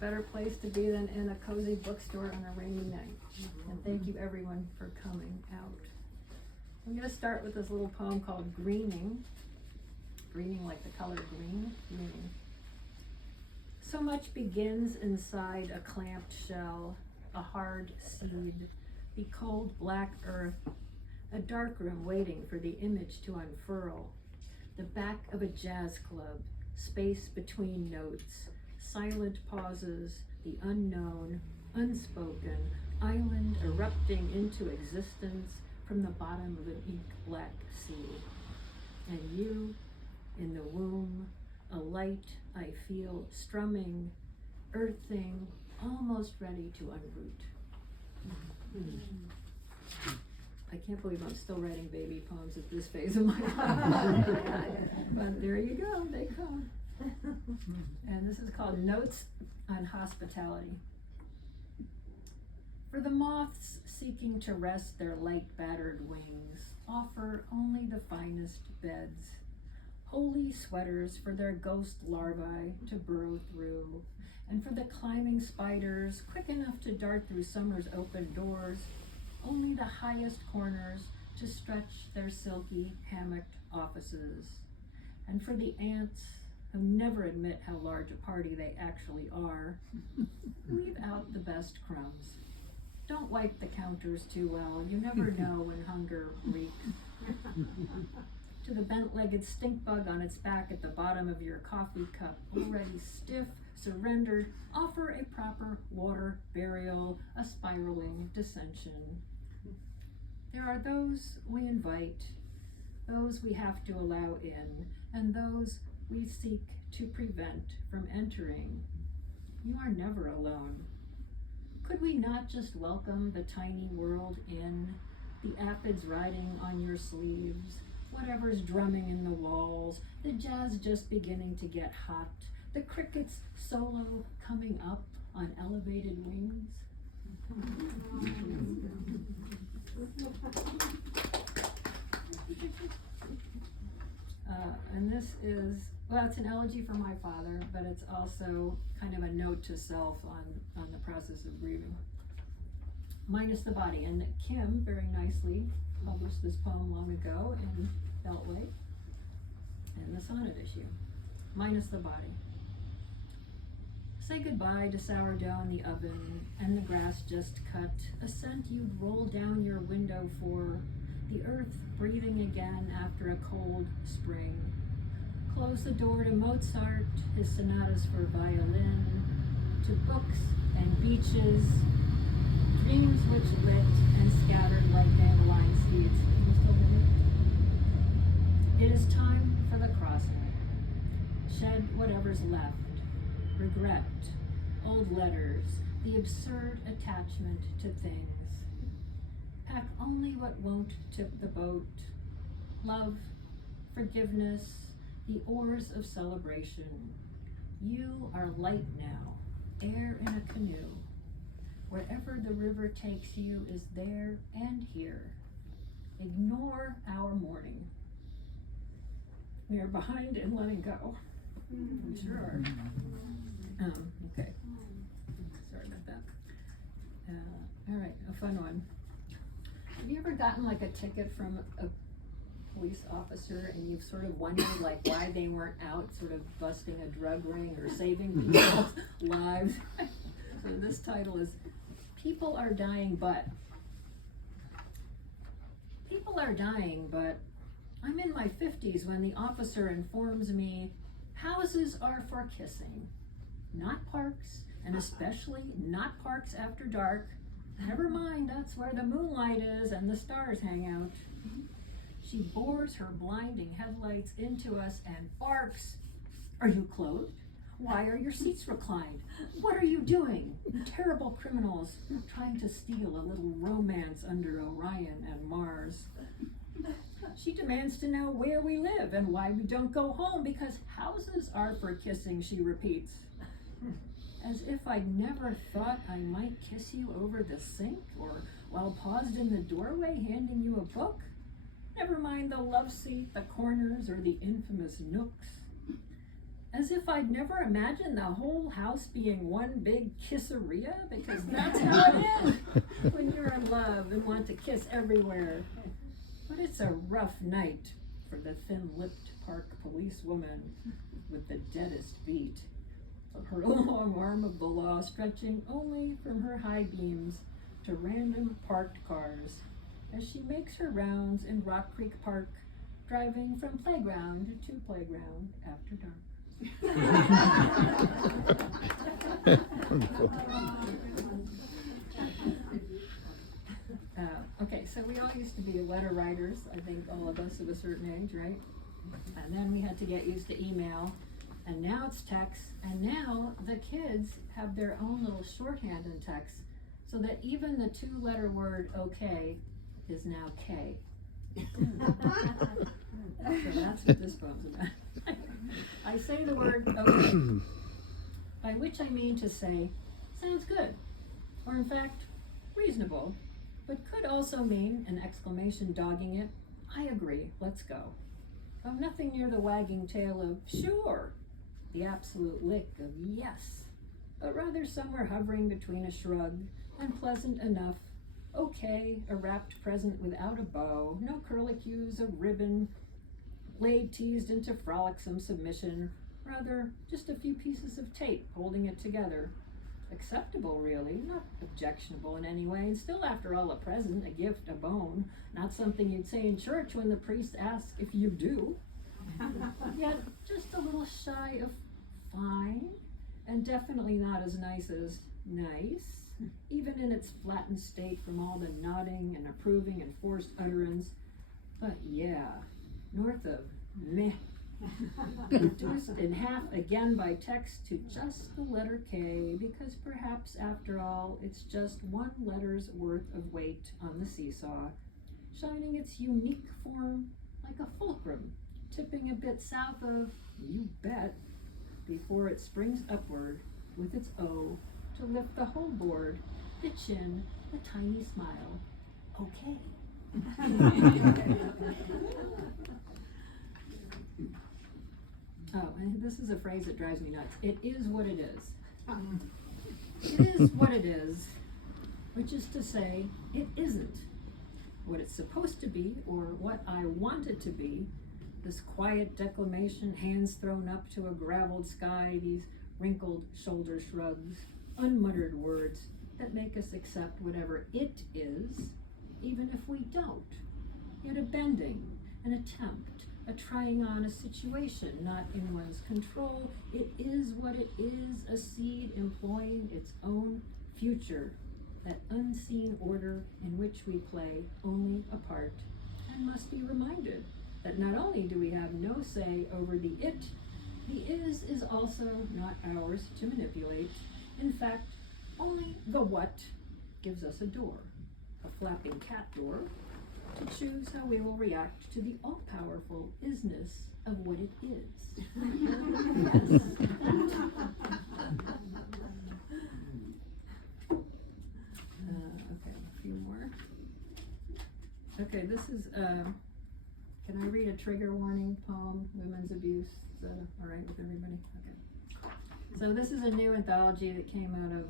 better place to be than in a cozy bookstore on a rainy night. And thank you everyone for coming out. I'm gonna start with this little poem called Greening. Greening like the color green, greening. So much begins inside a clamped shell, a hard seed, the cold black earth, a dark room waiting for the image to unfurl, the back of a jazz club, space between notes, silent pauses, the unknown, unspoken, island erupting into existence from the bottom of an ink black sea. And you, in the womb, a light I feel strumming, earthing, almost ready to unroot. I can't believe I'm still writing baby poems at this phase of my life. But there you go, they come. And this is called Notes on Hospitality. For the moths seeking to rest their light-battered wings, offer only the finest beds, holy sweaters for their ghost larvae to burrow through, and for the climbing spiders quick enough to dart through summer's open doors, only the highest corners to stretch their silky hammocked offices. And for the ants who never admit how large a party they actually are, leave out the best crumbs. Don't wipe the counters too well. You never know when hunger reeks. To the bent-legged stink bug on its back at the bottom of your coffee cup, already stiff, surrendered, offer a proper water burial, a spiraling dissension. There are those we invite, those we have to allow in, and those we seek to prevent from entering. You are never alone. Could we not just welcome the tiny world in, the aphids riding on your sleeves, whatever's drumming in the walls, the jazz just beginning to get hot, the crickets solo coming up on elevated wings? And this is, well, it's an elegy for my father, but it's also kind of a note to self on the process of grieving. Minus the body. And Kim very nicely published this poem long ago in Beltway in the sonnet issue. Minus the body. Say goodbye to sourdough in the oven and the grass just cut, a scent you'd roll down your window for, the earth breathing again after a cold spring. Close the door to Mozart, his sonatas for violin, to books and beaches, dreams which lit and scattered like dandelion seeds. It is time for the crossing. Shed whatever's left, regret, old letters, the absurd attachment to things. Pack only what won't tip the boat, love, forgiveness, the oars of celebration. You are light now, air in a canoe. Wherever the river takes you is there and here. Ignore our mourning. We are behind in letting go. We sure are. Okay. Sorry about that. All right, a fun one. Have you ever gotten like a ticket from a police officer and you've sort of wondered like why they weren't out sort of busting a drug ring or saving people's lives? So this title is People Are Dying But. People are dying, but I'm in my 50s when the officer informs me houses are for kissing, not parks, and especially not parks after dark. Never mind, that's where the moonlight is and the stars hang out. She bores her blinding headlights into us and barks. Are you clothed? Why are your seats reclined? What are you doing? Terrible criminals trying to steal a little romance under Orion and Mars. She demands to know where we live and why we don't go home because houses are for kissing, she repeats. As if I'd never thought I might kiss you over the sink or while paused in the doorway handing you a book. Never mind the love seat, the corners, or the infamous nooks. As if I'd never imagined the whole house being one big kisseria, because that's how it is when you're in love and want to kiss everywhere. But it's a rough night for the thin-lipped park policewoman with the deadest beat, her long arm of the law stretching only from her high beams to random parked cars as she makes her rounds in Rock Creek Park, driving from playground to playground after dark. Okay, so we all used to be letter writers, I think all of us of a certain age, right? And then we had to get used to email, and now it's text, and now the kids have their own little shorthand in text, so that even the 2-letter word okay is now K. So that's what this poem's about. I say the word okay, by which I mean to say, sounds good, or in fact, reasonable, but could also mean an exclamation dogging it, I agree, let's go. Of nothing near the wagging tail of sure, the absolute lick of yes, but rather somewhere hovering between a shrug and pleasant enough, okay, a wrapped present without a bow, no curlicues of ribbon, blade teased into frolicsome submission, rather just a few pieces of tape holding it together. Acceptable, really, not objectionable in any way, and still, after all, a present, a gift, a bone, not something you'd say in church when the priest asks if you do. Yet just a little shy of fine, and definitely not as nice as nice, even in its flattened state from all the nodding and approving and forced utterance. But yeah, north of meh, reduced in half again by text to just the letter K, because perhaps after all it's just one letter's worth of weight on the seesaw, shining its unique form like a fulcrum, tipping a bit south of you bet, before it springs upward with its O to lift the whole board, the chin, the tiny smile. Okay. Oh, and this is a phrase that drives me nuts. It is what it is. It is what it is, which is to say, it isn't what it's supposed to be or what I want it to be. This quiet declamation, hands thrown up to a graveled sky, these wrinkled shoulder shrugs, unmuttered words that make us accept whatever it is, even if we don't. Yet a bending, an attempt, a trying on a situation not in one's control. It is what it is, a seed employing its own future, that unseen order in which we play only a part, and must be reminded that not only do we have no say over the it, the is also not ours to manipulate. In fact, only the what gives us a door, a flapping cat door, to choose how we will react to the all-powerful isness of what it is. Yes. Okay, a few more. Okay, this is, can I read a trigger warning poem, Women's Abuse? Is that all right with everybody? Okay. So this is a new anthology that came out of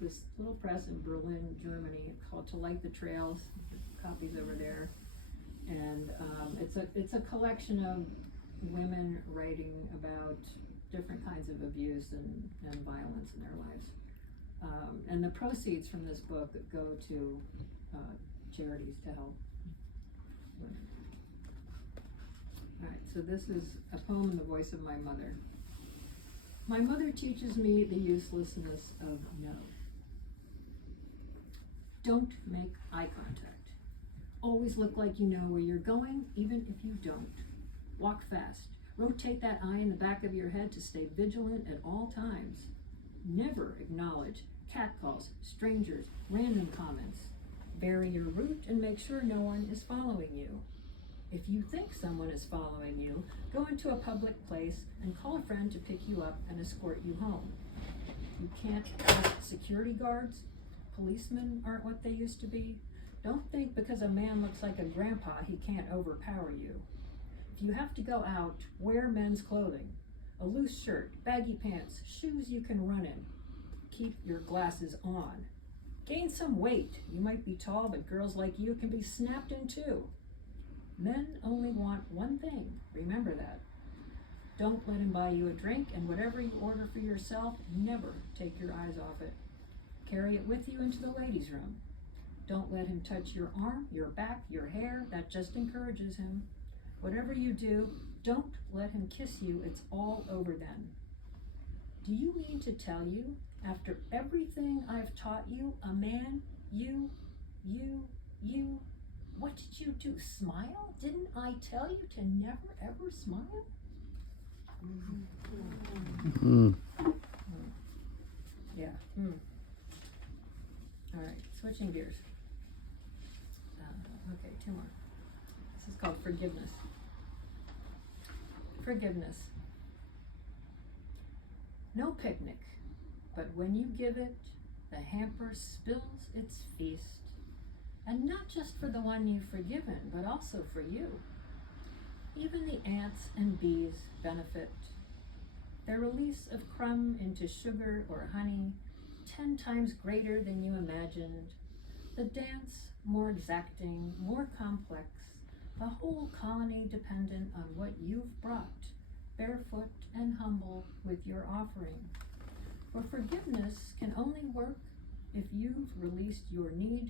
this little press in Berlin, Germany, called To Light the Trails. Copies over there. And it's a collection of women writing about different kinds of abuse and violence in their lives. And the proceeds from this book go to charities to help women. All right, so this is a poem in the voice of my mother. My mother teaches me the uselessness of no. Don't make eye contact. Always look like you know where you're going, even if you don't. Walk fast. Rotate that eye in the back of your head to stay vigilant at all times. Never acknowledge catcalls, strangers, random comments. Vary your route and make sure no one is following you. If you think someone is following you, go into a public place and call a friend to pick you up and escort you home. You can't trust security guards. Policemen aren't what they used to be. Don't think because a man looks like a grandpa he can't overpower you. If you have to go out, wear men's clothing. a loose shirt, baggy pants, shoes you can run in. Keep your glasses on. Gain some weight. You might be tall, but girls like you can be snapped in too. Men only want one thing. Remember that. Don't let him buy you a drink, and whatever you order for yourself, never take your eyes off it. Carry it with you into the ladies' room. Don't let him touch your arm, your back, your hair. That just encourages him. Whatever you do, don't let him kiss you. It's all over then. Do you mean to tell you, after everything I've taught you, a man, you, what did you do? Smile? Didn't I tell you to never ever smile? Yeah. All right, switching gears. Okay, two more. This is called forgiveness. Forgiveness. No picnic, but when you give it, the hamper spills its feast. And not just for the one you've forgiven, but also for you. Even the ants and bees benefit. Their release of crumb into sugar or honey, 10 times greater than you imagined. The dance, more exacting, more complex, a whole colony dependent on what you've brought, barefoot and humble with your offering. For forgiveness can only work if you've released your need